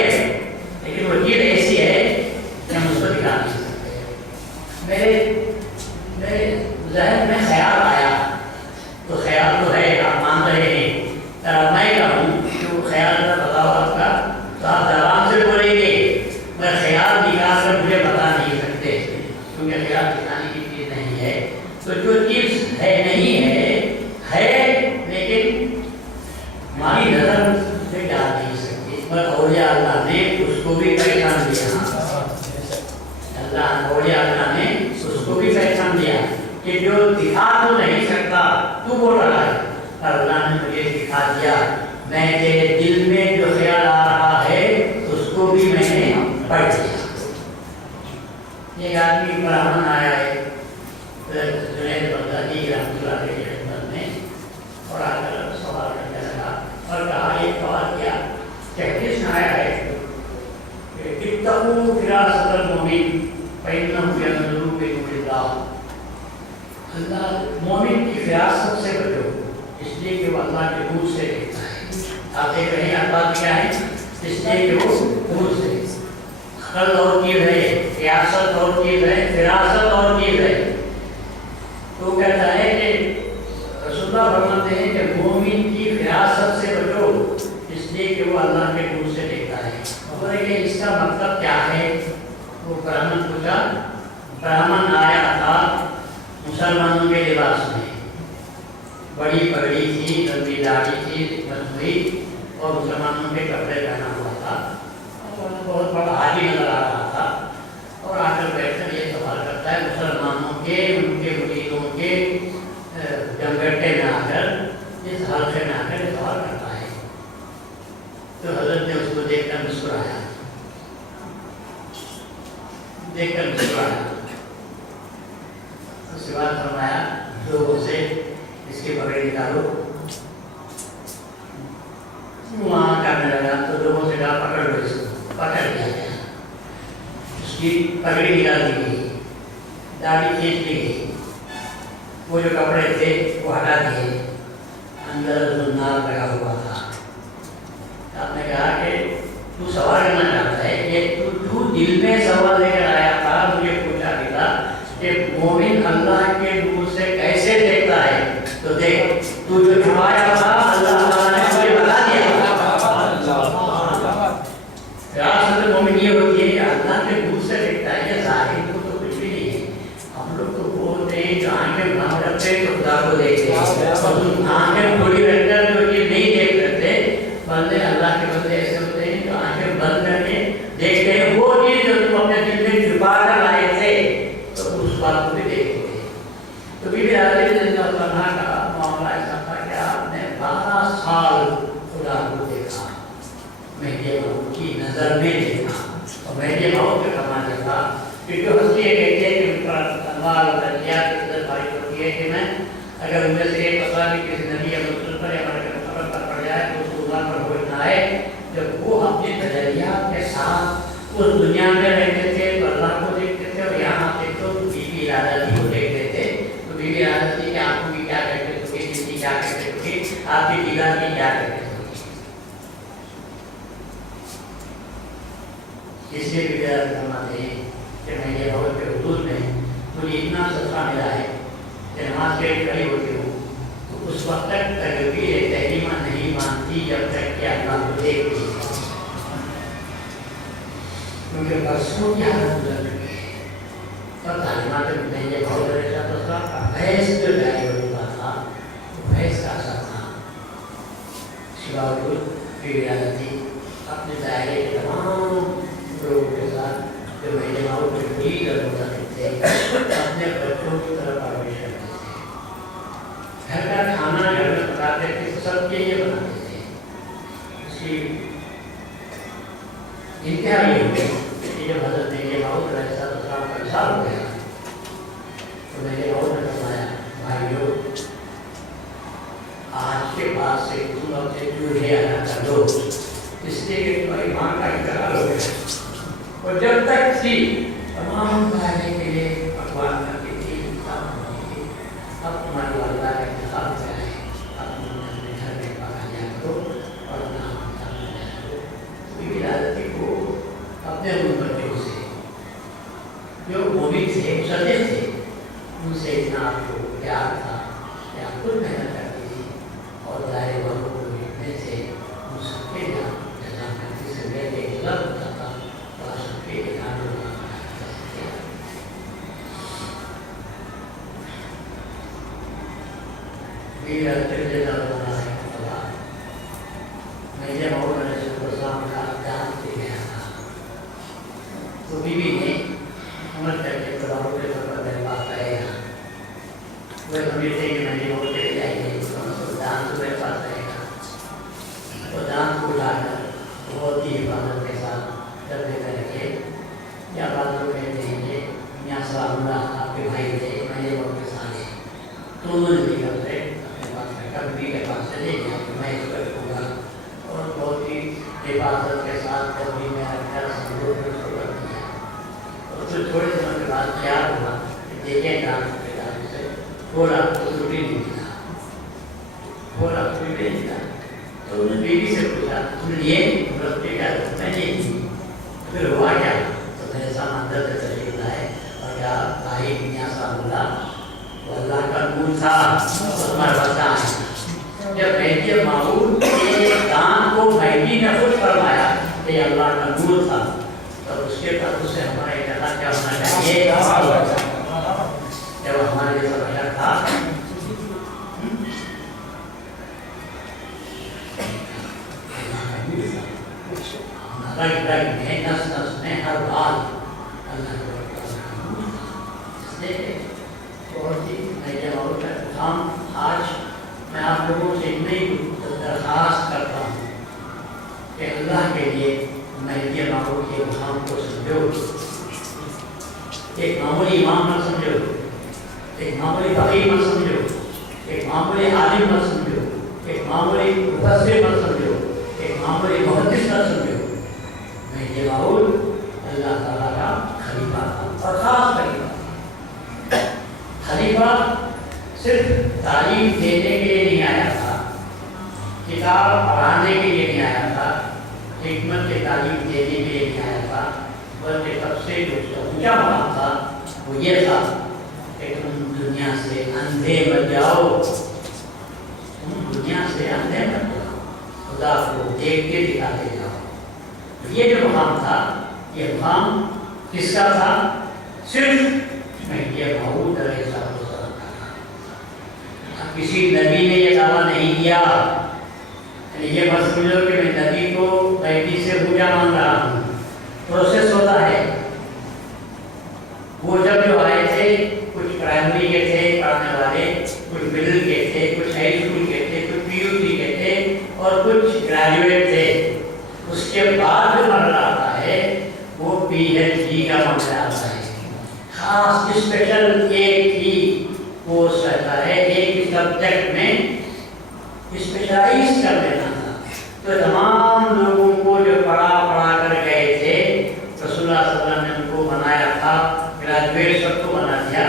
لیکن وہ چیز ایسی ہے کہ ہم اس کو دکھا نہیں سکتے. میرے ذہن میں خیال آیا تو خیال تو ہے آپ مان رہے ہیں. میں کہوں کہ وہ خیال کا بتاؤ آپ کا تو آپ زبان سے بولیں گے میں خیال دکھا کر مجھے بتا نہیں سکتے کیونکہ خیال دکھانے کی چیز نہیں ہے. تو جو چیز ہے نہیں ہے لیکن ہماری نظر سے ڈال نہیں سکتی. پر اولیاء اللہ نے اس کو بھی پہچان دیا. اولیاء اللہ نے اس کو بھی پہچان دیا کہ جو دکھا تو نہیں سکتا تو بول رہا ہے پر اللہ نے مجھے دکھا دیا. میں تیرے دل میں جو خیال آ رہا ہے اس کو بھی میں نے پڑھ لیا. ایک آدمی برہمن آیا ہے جنید بغدادی رحمۃ اللہ علیہ کی خدمت میں اور آ کر سوال کرنے لگا اور کہا یہ سوال کیا کہ حدیث میں آیا ہے کہ اتقوا فراست المؤمن فإنه ينظر بنور اللہ. اللہ مومن کی فراست سے بچو اس لیے کہ وہ اللہ کے نور سے دیکھتا ہے. آپ دیکھ رہے ہیں الفاظ کیا ہے؟ اس لیے کہ وہ نور سے. عقل اور چیز ہے، فراست اور چیز ہے، فراست اور چیز ہے. تو کہتا ہے کہ رسول اللہ فرماتے ہیں کہ مومن کی فراست سے بچو اس لیے کہ وہ اللہ کے نور سے دیکھتا ہے. بولے کہ اس کا مطلب کیا ہے؟ وہ برہمن پوچھا. برہمن آیا تھا مسلمانوں کے لباس میں، بڑی پگڑی تھی، لمبی داڑھی تھی مصنوعی اور مسلمانوں کے کپڑے پہنا ہوا تھا. بہت بڑا حاجی نظر آ رہا تھا اور آ کر بیٹھ کر یہ سوال کرتا ہے مسلمانوں کے ان کے مریدوں کے جمگٹے میں آ کر اس حلقے میں آ کر یہ سوال کرتا ہے. تو حضرت نے اس کو دیکھ کر مسکرایا اس کے بعد فرمایا لوگوں سے اس کی پگڑی نکالو. وہاں کرنے لگا تو لوگوں سے کہا پکڑ لو اس کو. پکڑ لیا گیا، اس کی پگڑی نکال دی گئی، داڑھی کھینچ لی گئی، وہ جو کپڑے تھے وہ ہٹا دیے. اندر زنار لگا ہوا تھا. آپ نے کہا کہ تو سوال کرنا چاہتا ہے کہ تو دل میں سوال لے کر آیا تھا. مجھے پوچھا بھی تھا کہ مومن اللہ کے نور سے کیسے دیکھتا ہے. تو دیکھ تو جو چھپایا تھا اللہ تعالیٰ نے مجھے بتا دیا. فراست مومن یہ ہوتی ہے کہ اللہ کے نور سے دیکھتا ہے. یہ ظاہر کو تو کچھ بھی نہیں ہے. की नजर में देखा और मैंने बहुत कमाल था कि जो हंसी कहते हैं कि उनका तलवार और दरिया की इज्जत भारी होती है कि मैं अगर उनमें से एक पता नहीं किसी नबी या मुस्लिम पर या हमारे खबर पर पड़ जाए तो उसको गुनाह पर हो ना आए। जब वो अपने दरिया के साथ उस दुनिया में रहते थे तो अल्लाह को देखते थे और यहाँ से तो बीबी इरादती को देखते थे तो बीबी इरादती की आंखों की क्या कहते थे, जिंदगी क्या कहते थे, आपकी निगाह की क्या कहते थे। इसलिए भी फरमाते हैं कि मैं ये बहुत के हुदूद में मुझे इतना सदका मिला है कि नमाज के खड़ी होती हूँ तो उस वक्त तक तकबीर तहरीमा नहीं मानती जब तक कि अल्लाह को देखती है, क्योंकि बरसों की हालत गुजर चुकी है। तब तालीमात में ये बहुत ऐसा तो था भैंस जो गाय होता था भैंस का असर था शिवाउल की रियालती अपने दायरे के तमाम लोगों के साथ जो महीने माओ के पूरी तरह थे अपने बच्चों की तरफ परवरिश करते थे। घर का खाना घर में पकाते थे तो सब के लिए बनाते थे। उसकी इंतहा ये हुई कि जब हजरत मेरे माओ का ऐसा तो काम का विशाल हो गया तो मेरे माओ ने फरमाया भाइयों आज के बाद से तुम अपने चूल्हे अदा कर दो इसलिए कि तुम्हारी माँ का इंतकाल हो गया और जब तक थी तमाम खाने के लिए पकवान करती थी अब तुम्हारी वालदा का इंतकाल हो गया है अब तुम अपने घर में पका लिया करो और अपना करो। बीबी इरादती को अपने उन बच्चों से जो मोमिन थे सदे थे उनसे इतना आपको प्यार था कि आप खुद मेहनत करती थी और दायरे वालों को देखने से उन सबके यहाँ जजा करती से मेरे गुजर होता था और सबके यहाँ मेरे मौला का दान दे गया था तो बीवी ने अमल करके प्रभाव के तौर पर मेरे पास आएगा वह समझते कि मैंने वोट चले जाएंगे तो दान तो मेरे पास रहेगा तो दान को लाकर बहुत ही हिफाजत के साथ डरने करके या बात लोग कहते हैं कि यहाँ सलामुल्ला आपके भाई थे मैंने वोट के साथ है तो उन्होंने निकल रहे अपने पास कभी के पास चले गया तो मैं इस पर रखूँगा और बहुत ही हिफाजत के साथ कभी मैं रखकर संजोग में उसको रख दिया और फिर थोड़े समय के बाद क्या हुआ कि देखें डांस के डांस से थोड़ा तो छुट्टी नहीं मिला थोड़ा छुट्टी नहीं मिला तो उन्होंने बीवी से पूछा तुमने ये रस्ते क्या मैंने फिर हुआ क्या तो मेरे सामने अंदर से चले लाए और क्या भाई यहाँ बोला अल्लाह का नूर था तुम्हारा बच्चा है जब बैठिए माहौल के दान को बैठी ने खुद फरमाया कि अल्लाह का नूर था तो उसके बाद उससे हमारा इरादा क्या होना चाहिए जब हमारे जैसा बच्चा था नस नस में हर बात अल्लाह बहुत ही हम आज मैं आप लोगों से इतनी दरख्वास्त करता हूँ कि अल्लाह के लिए महदी माहौल के मुकाम को समझो एक मामूली इमाम मत समझो एक मामूली फकीर मत समझो एक मामूली आलिम मत समझो एक मामूली मुफस्सिर मत समझो एक मामूली मुहद्दिस मत समझो महदी माहौल अल्लाह ताला का खलीफा था और खास खलीफा खलीफा सिर्फ तालीम देने के लिए नहीं आया था किताब पढ़ाने के लिए नहीं आया था हिकमत की तालीम देने के लिए नहीं आया था बल्कि सबसे जो ऊंचा मकाम था वो ये था कि तुम दुनिया से अंधे मत जाओ तुम दुनिया से अंधे मत जाओ खुदा को देख के दिखाते जाओ। ये जो मकाम था ये मकाम किसका था सिर्फ मैं ये माहौल करे किसी नबी ने ये दावा नहीं किया ये मत समझो कि मैं नबी को बैठी से पूजा मान रहा हूँ प्रोसेस होता है वो जब जो आए थे कुछ प्राइमरी के थे पढ़ाने वाले कुछ मिडिल के थे कुछ हाई स्कूल के थे कुछ PUC के थे और कुछ ग्रेजुएट थे उसके बाद जो मरला आता है वो PhD का मामला आता है। खास स्पेशल एक ही कोर्स रहता है, एक सब्जेक्ट में स्पेशलाइज कर लेना था। तो तमाम लोगों को जो पढ़ा कर गए थे, रसूलुल्लाह सल्लल्लाहु अलैहि वसल्लम ने उनको बनाया था, ग्रेजुएट सबको बना दिया,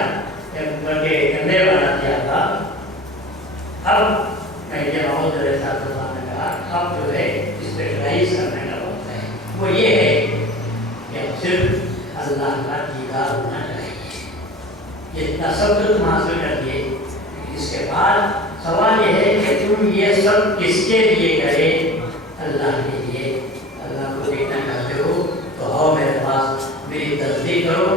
बल्कि कंधे बना दिया था। अब मैं ये बहुत ने कहा अब जो है स्पेशलाइज करने का वक्त है, वो ये है कि अब सिर्फ अल्लाह का दीदार होना चाहिए। इतना सब तुम हासिल कर लिए, इसके बाद सवाल ये है कि तुम ये सब किसके लिए करे? अल्लाह के लिए। अल्लाह को देखना चाहते हो तो आओ मेरे पास, मेरी तस्दीक करो,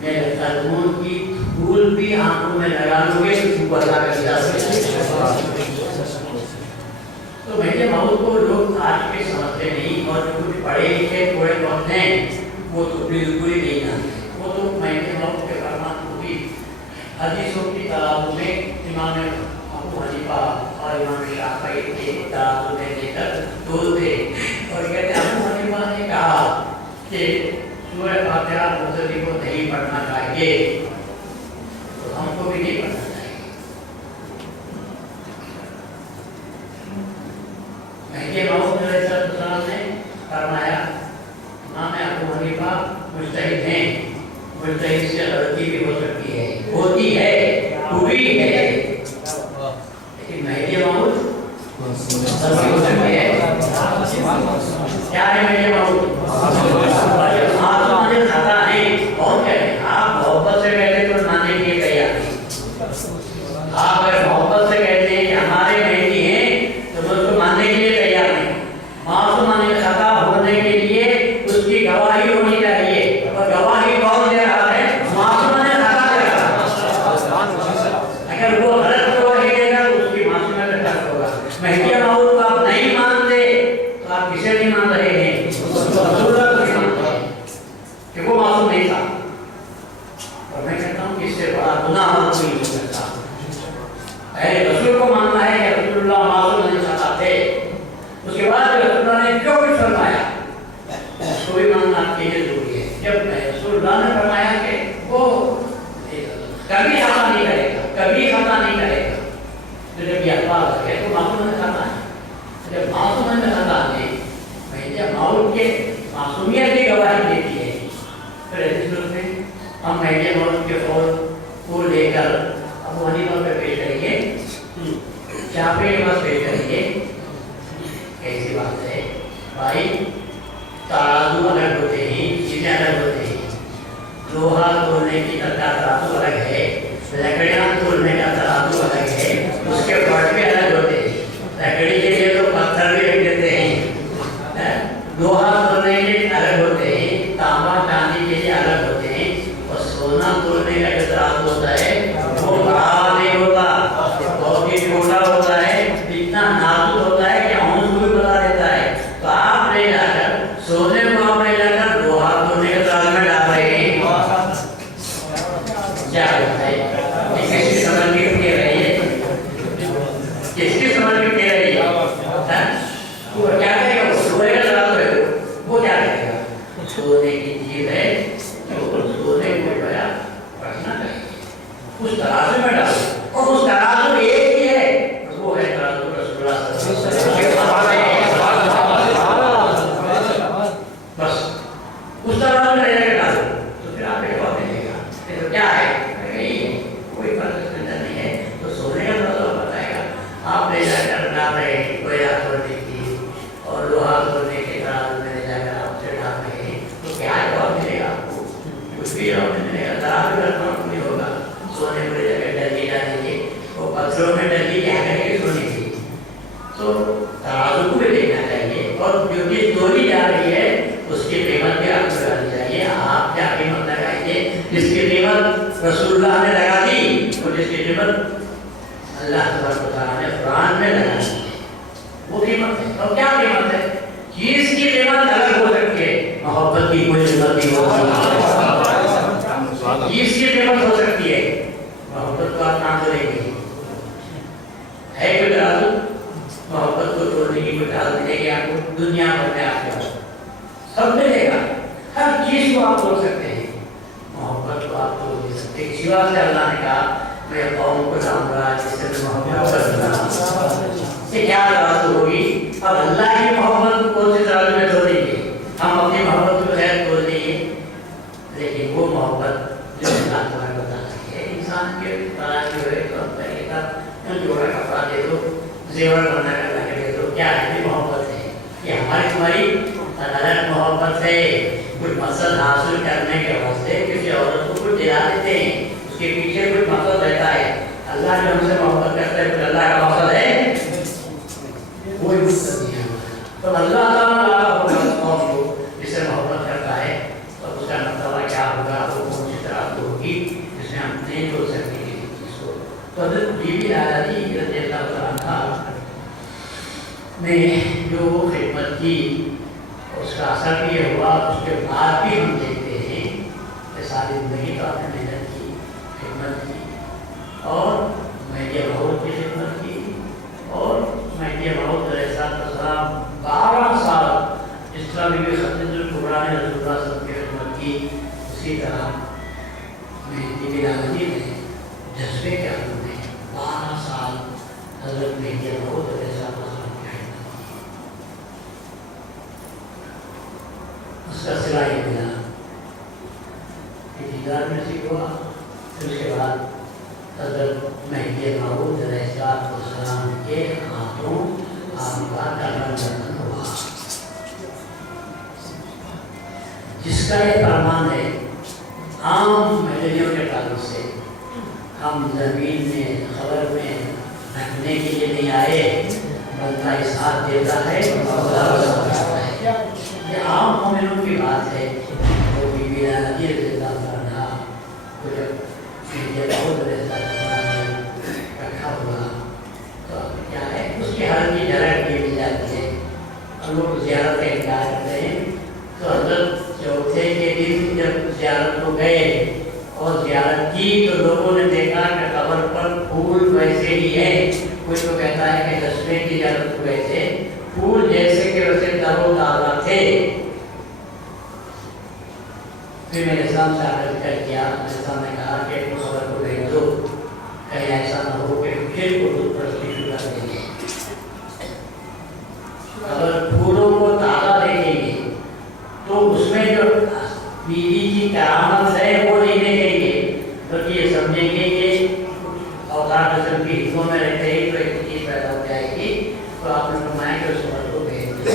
मेरे कदमों की धूल भी आंखों में लगा लोगे तो तुमको अल्लाह का दीदार। तो मेरे मौत को लोग आज के समझते नहीं, और जो कुछ पढ़े लिखे थोड़े बहुत हैं वो तो बिल्कुल ही नहीं जानते। वो तो मेरे मौत के फरमान को भी हदीसों की तादाद में इमाम अबू हनीफा और इमाम शाफई के तादाद में लेकर बोलते, और कहते अबू हनीफा ने कहा कि सूरह फातिहा मुसल्ली को नहीं पढ़ना चाहिए, तो हमको भी नहीं पढ़ना चाहिए। महदी मौद अलैहिस्सलाम ने फरमाया इमाम अबू हनीफा मुजतहिद हैं, मुजतहिद से गलती भी हो सकती है, होती है, हुई है, लेकिन महदी मौद सभी हो सकती है। क्या है महदी मौद? आसमान खाता नहीं, और क्या है? आप मोहब्बत से कहते तो मानने के लिए तैयार नहीं। आप अगर मोहब्बत से कहते हैं कि हमारे महदी हैं, तो मैं उसको मानने के लिए तैयार नहीं। मासूम ने खता होने के लिए उसकी गवाही होनी चाहिए, और गवाही कौन दे रहा है? मासूम ने खता दे रहा है। अगर वो गलत गवाही देगा तो उसकी मासूमियत का शक होगा। महदी मौद को आप नहीं मानते तो आप किसे नहीं मान रहे हैं? रसूलुल्लाह को नहीं मान रहे कि वो मासूम नहीं था। और मैं कहता हूँ कि इससे बड़ा गुनाह कोई नहीं करता। पहले रसूल को मानना है कि रसूलुल्लाह मासूम नहीं खाता थे, उसके बाद रसूलुल्लाह ने जो कुछ फरमाया उसको भी मानना आपके लिए जरूरी है। जब रसूलुल्लाह ने फरमाया कि वो कभी खता नहीं करेगा, कभी खता नहीं करेगा, तो जब ये अल्फाज है तो मासूम ने खता है। जब मासूम ने खता है, जब मौत के मासूमियत की गवाही देती है, फिर हदीस में हम महदी मौत के कौल को लेकर अबू हनीफा पे पेश करेंगे, शाफी के पास पेश करेंगे। कैसी बात है भाई? तराजू अलग होते हैं, चीजें अलग होते हैं। लोहा तोलने की तराजू अलग है, लकड़ियाँ तोलने का तराजू अलग है, उसके फट भी अलग होते हैं। लकड़ी के लिए तो पत्थर भी रख देते हैं, लोहा तोलने के लिए अलग होते हैं, तांबा चांदी के लिए अलग होते हैं, और सोना तोलने का जो तराजू होता है वो बड़ा नहीं होता, बहुत ही छोटा होता है, इतना नाजुक होता है कि औंस को भी बता देता है। तो आप ले जाकर सोने को आप ले जाकर लोहा तोलने के तराजू में डाल रहे हैं, क्या होता है? किसकी समझ में दे रही है? किसकी समझ में दे रही है? वो क्या करेगा? वो सोने का तराजू है, वो क्या करेगा? सोने की चीज है, तो सोने को बड़ा रखना चाहिए, उस तराजू में डालो, और उस तराजू एक ही है, वो है तराजू रसूलुल्लाह सल्लल्लाहु अलैहि वसल्लम। बस उस तराजू में लेकर डालो, तो फिर आप एक और मिलेगा। तो क्या है? कोई फर्क नहीं है, तो सोने का तराजू बताएगा। आप ले जाकर डाल रहे हैं कोयला तोड़ने की और लोहा तोड़ने के तराजू में ले जाकर आपसे डाल रहे हैं, तो क्या जवाब मिलेगा आपको? कुछ भी जवाब नहीं मिलेगा। तराजू रखना नहीं होगा, सोने को ले जाकर डली डालेंगे, वो पत्थरों में डली क्या करेंगे? सोने की। तो तराजू को भी देखना चाहिए, और जो चीज तोड़ी जा रही है उसकी कीमत भी आपको लगानी चाहिए। आप क्या कीमत लगाएंगे? जिसकी कीमत रसूलुल्लाह ने लगा दी, और जिसकी कीमत अल्लाह तआला ने कुरान में लगा दी, वो कीमत है। तो क्या कीमत है? चीज की कीमत अलग हो सकती है, मोहब्बत की कोई कीमत नहीं होती। चीज की कीमत हो सकती है, मोहब्बत को आप ना करेंगे। है कोई तराजू? मोहब्बत को तोड़ने की कोई तराजू मिलेगी आपको? दुनिया भर में आपको सब मिलेगा, हर चीज को आप बोल सकते हैं, मोहब्बत को आप बोल नहीं सकते। सिवा से अल्लाह ने कहा मैं कौम को जाऊंगा जिससे मैं मोहब्बत करूंगा, ये क्या बात होगी? अब अल्लाह की मोहब्बत को कौन सी तरह में तोड़ देंगे? हम अपनी मोहब्बत को खैर तोड़ देंगे, लेकिन वो मोहब्बत जो अल्लाह तुम्हें बता सके। इंसान के तरह जो है तो तरीका जोड़ा कपड़ा दे दो, जेवर बना कर लगा दे दो, क्या है मोहब्बत है? ये हमारी तुम्हारी अलग मोहब्बत है। कुछ मकसद हासिल करने के वास्ते किसी औरत को कुछ दिला देते हैं, उसके पीछे कुछ मकसद रहता है। अल्लाह जो हमसे मोहब्बत करता है, कुछ अल्लाह का मकसद है, कोई मकसद नहीं है। तो अल्लाह ताला जिससे मोहब्बत करता है तो उसका मतलब क्या होगा, वो कौन सी तरह होगी जिसमें हम नहीं बोल सकते इसको। तो हज़रत बीबी आज़ादी रज़ियल्लाहु अन्हा ने जो खिदमत की उसका असर भी हुआ। उसके बाद भी हम देखते हैं कि सारी जिंदगी तो आपने मेहनत की, खिदमत की, और मैया बहुत की खिदमत की, और मैया बहुत 12 साल जिस तरह बीबी खदीजतुल कुबरा ने रसूलुल्लाह सल्लल्लाहु अलैहि वसल्लम की खिदमत की, उसी तरह बीबी आज़ादी ने जज्बे के अंदर में 12 साल हज़रत मैया बहुत उसका सिला ये मिला कि दीदार में से हुआ। फिर उसके बाद हज़रत महदी मऊद अलैहिस्सलाम के हाथों आपका दफन हुआ, जिसका ये फरमान है आम महलियों के ताल्लुक से, हम ज़मीन में खबर में रखने के लिए नहीं आए, बंदा इस हाथ देता है ये आम मोमिनों की बात है। वो बीबी आज़ादी रज़ियल्लाहु अन्हा को जब रखा हुआ तो क्या है, उसके हर की झलक भी मिल जाती है। और लोग ज़ियारत का इनकार करते हैं, तो हज़रत चौथे के दिन जब ज़ियारत को गए और ज़ियारत की तो लोगों ने देखा कि कब्र पर फूल वैसे ही है। कोई तो कहता है कि 10वें की ज़ियारत को गए थे, फूल जैसे के वैसे तरोताज़ा थे। फिर मैंने साहब से आकर किया, मेरे साहब ने कहा कि वो खबर को भेज दो, कहीं ऐसा न हो कि फिर को दूध परस्ती शुरू कर देंगे। अगर फूलों को ताज़ा देखेंगे तो उसमें जो बीवी की करामत है वो नहीं देखेंगे, बल्कि ये समझेंगे कि अवतार किस्म की हिस्सों में रहते ही तो एक चीज़ पैदा हो जाएगी। तो आपने फरमाया कि उस खबर को भेज दो।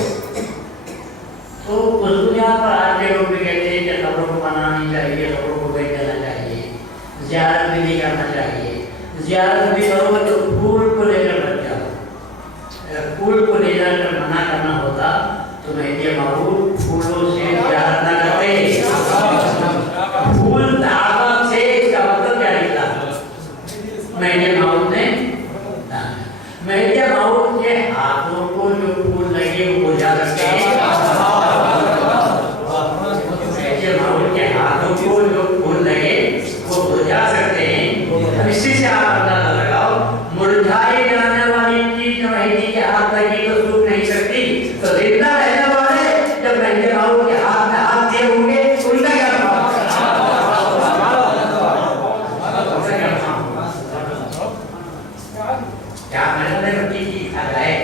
तो उस बुनियाद पर आज के लोग भी कहते हैं कि खबरों को मनाना नहीं चाहिए, खबरों को भेज देना चाहिए, ज़ियारत भी नहीं करना चाहिए। ज़ियारत भी करो तो फूल को लेकर मत जाओ। अगर फूल को ले जाकर मना करना होता तो महदी मऊद फूलों से ज़ियारत न करते। फूल ताकत से इसका मतलब क्या निकला? महदी मऊद ने महदी मऊद के हाथों को जो फूल लगे वो बुझा सकते हैं। को जो फूल लगे वो बुझा सकते हैं। इसी से आप अंदाजा लगाओ, मुरझाई जाने वाली चीज जो महदी के हाथ लगी तो सूख नहीं सकती, तो जिंदा रहने वाले जब महदी मऊद के हाथ में हाथ दिए होंगे उनका क्या क्या मैंने मिट्टी की खा जाए,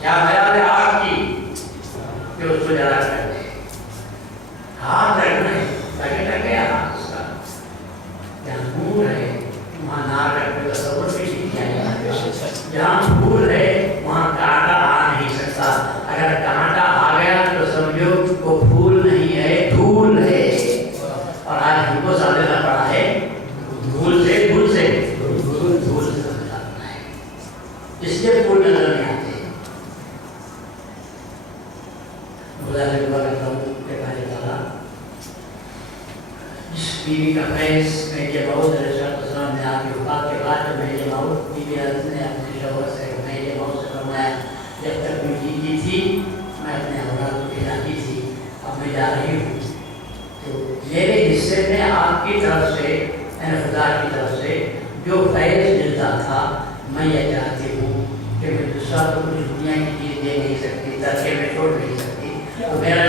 क्या मैंने आग की जो उसको जला कर दे, हाथ रखना है लगे हाथ उसका, जहाँ फूल है वहाँ नाक रखने का तसव्वुर भी नहीं किया जाता। जहाँ फूल है वहाँ कांटा आ नहीं सकता, अगर कांटा आ गया तो समझो वो फूल नहीं है, धूल है। और आज हमको समझना पड़ा है धूल से समझना है, इसलिए फूल नजर नहीं आते। बीवी का फैस महदी मऊद अलैहिस्सलाम ने आपकी वफ़ात के बाद जब महदी मऊद बीवी आज़ादी ने अपने शौहर से महदी मऊद से फरमाया, जब तक मैं जीती थी मैं अपने औलाद को खिलाती थी, अब मैं जा रही हूँ तो मेरे हिस्से में आपकी तरफ से खुदा की तरफ से जो फैज़ मिलता था मैं ये चाहती हूँ कि मैं दूसरा तो कुछ दुनिया की चीज़ दे नहीं सकती, तरके में छोड़ नहीं सकती, तो मेरा